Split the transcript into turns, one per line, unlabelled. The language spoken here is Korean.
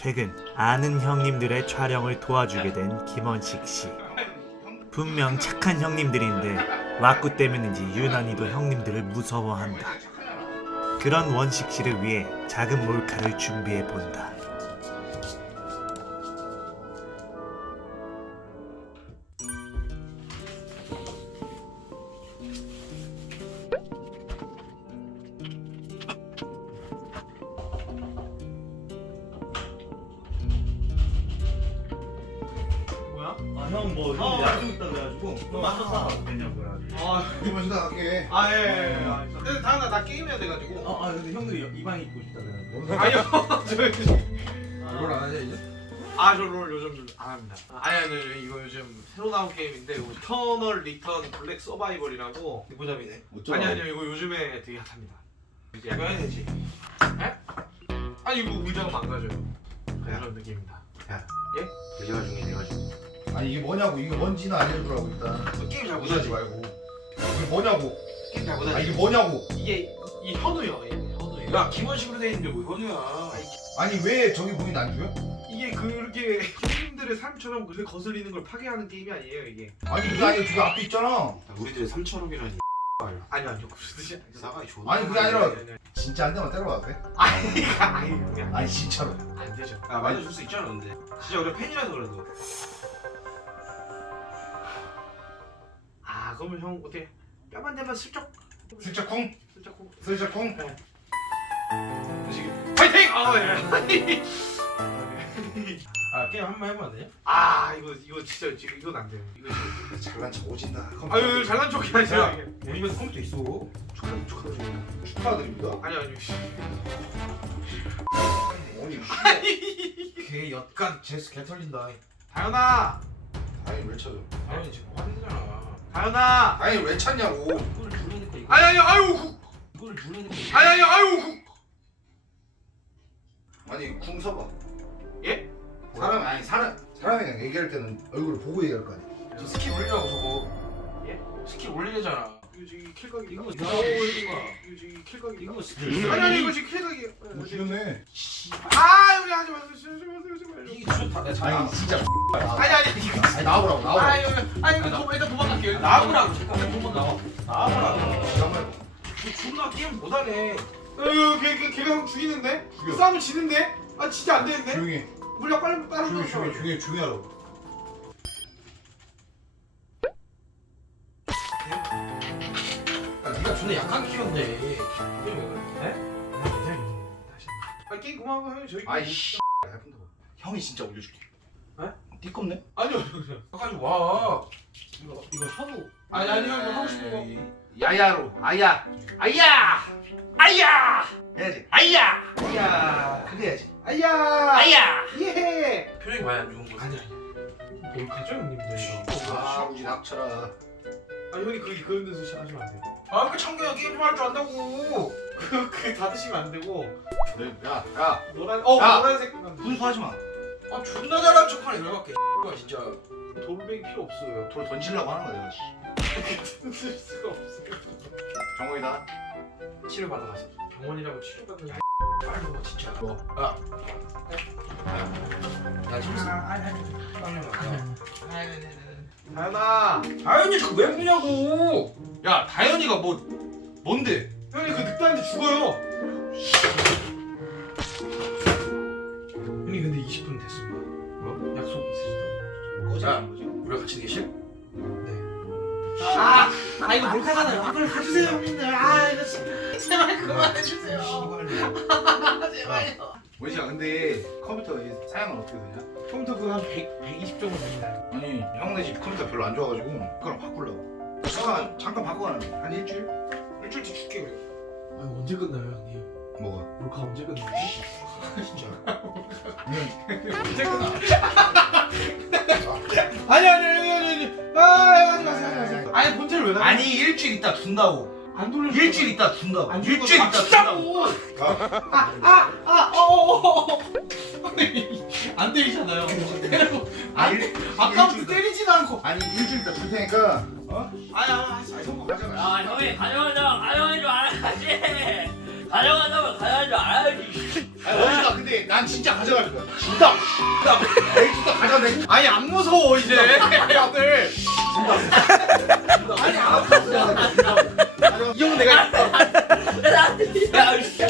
최근 아는 형님들의 촬영을 도와주게 된 김원식 씨. 분명 착한 형님들인데 와꾸 때문인지 유난히도 형님들을 무서워한다. 그런 원식 씨를 위해 작은 몰카를 준비해 본다.
형 뭐 약속 있다 그래가지고 너 마셔서 되냐고요.
이거 마시다 갈게.
아예 근데 다음날 나 게임해야 돼가지고.
근데 형도 이 방에 있고 싶다 그래가지고.
아니요.
롤 안 하냐 이제?
저 롤 요즘 안 합니다. 아니 이거 요즘 새로 나온 게임인데 이거 터널 리턴 블랙 서바이벌이라고.
보잡이네.
아니요 이거 요즘에 되게 핫합니다. 이제 약간 해야 되지. 에? 아니 이거 의자가 망가져요. 그런 느낌입니다.
야.
예? 의자가 중에 내가 지금.
아니 이게 뭐냐고, 이게 뭔지는 알려주라고 일단.
게임 잘
무시하지
못하지.
말고. 이게 뭐냐고.
게임 잘
아
못하지.
이게 뭐냐고.
이게 이 현우요. 현우예요.
야 김원식으로 돼 있는데 뭐 현우야.
아니 왜 저기 본인 안 줘요?
이게 그렇게 형님들의 삶처럼 그렇게 거슬리는 걸 파괴하는 게임이 아니에요 이게.
아니 그게 아니라 저기 앞에 있잖아.
우리들의 3천억이라니.
아니요 그런 뜻이 아니죠.
사과이 좋아.
아니 그게 아니라 진짜 한 대만 때려봐도 돼?
아니 그게
아니 진짜로.
안 되죠.
야 많이 줄 수 있잖아 근데. 진짜 우리가 팬이라서 그래도.
그러면 형 어떻게 뺨한 대만 슬쩍
슬쩍 쿵.
슬쩍 고
슬쩍 쿵.
파이팅! 예.
게임 한 번 해보면 안 되냐?
이거 진짜 지금 이건 안 돼요. 이거
잘난 척 오진다.
잘난 척이 아니라 이게.
우리 집에서 컴퓨터 있어.
축하드립니다.
축하드립니다.
아니
아니
걔 약간 제스 개 털린다.
다현아
아니 왜 찾아?
당연히 지금 화내잖아.
다현아
아니 왜 찾냐고.
이거를 누르니까 이거.
아유
이거를 누르니까.
아유
아니 쿵 서봐.
예?
사람이 그냥 얘기할 때는 얼굴을 보고 얘기할 거 아니야.
저 스킬 올리라고 저거.
예?
스킬 올리잖아.
이거 지금 킬각이
이거
이거
누가 올린 거야?
지금 킬각이
이거 스킬.
아니 이거 지금 킬각이
뭐 죽였네.
우리 하지 마세요 제발
이게 좋다. 야 잘.
아니 진짜.
아니 이거
아니 나오라고.
아니 이거 일단 도망갈게요.
나오라고 잠깐만 한번 나와. 나와라고.
잠깐만.
존나 게임 못하네.
걔가 형 죽이는데?
죽여.
싸우면 지는데? 진짜 안 되는데?
조용히 해.
물약 빨리 따로
조용히 하라고.
네가 존나 약한 키였네.
게임 그만하고 형이 저희
아이씨. 형이 진짜 올려줄게.
에?
띠껍네?
아니요
가까이 와.
이거 현우 아니요 이거 하고 싶은 거
야야로. 아야. 해야지. 아야. 그래 해야지.
아야 예
표정이 많이 안 좋은 거지.
아니 뭘 가죠 형님들 이거
아버지 닥쳐라.
형이 그런 데서 하시면 안 돼요
그 창규야 게임 좀 할 줄 안다고.
그 다 드시면 안 되고
야.
노란색
분수하지 마.
존나 잘한 척하네 왜 밖에. 진짜.
돌뱅이 필요 없어요
돌 던지려고 하는 거야 내가.
던질 수가 없어요
정국이다.
치료 받아가서.
병원이라고 치료받는 게
빨리 먹어 진짜.
뭐?
야 진짜.
다현아
다현이 자꾸 왜 부냐고. 야 다현이가 뭔데?
형이 그 늑대한테 죽어요 형님 근데 20분 됐습니다 뭐? 약속 있으시다고
야 우리가 같이 계실?
이거 몰카잖아요 이걸 가주세요 형님들 이거 제발 그만해주세요 제발요
뭐지야 근데 컴퓨터 사양은 어떻게 되냐?
컴퓨터 그거 한 120 정도 됩니다
아니 형네 집 컴퓨터 별로 안 좋아가지고 그거랑 바꾸려고. 잠깐 바꿔놨는데 한 일주일?
일주일 뒤 줄게 그래 언제 끝나요 형님?
뭐가?
몰카 언제 끝나요?
진짜.
언제 끝나? 아니 하지 마세요 아니 본체를 왜
아니 일주일 있다 준다고.
안 돌려
일주일 있다 준다고.
안
일주일 있다 준다고.
안 때리잖아요.
아니
아까부터 때리지도 않고.
아니 일주일 있다 줄 테니까.
성공 가져가.
형이 가져갈 줄 알아야지. 가져간다면 가져갈 줄 알아야지.
아니 원주가 근데 나 난 진짜 가져갈 거야. 진짜. 에이 진짜 가져내.
아니 안 무서워 이제 다들.
아니 안 가져가.
이 형은 내가
나한테.
야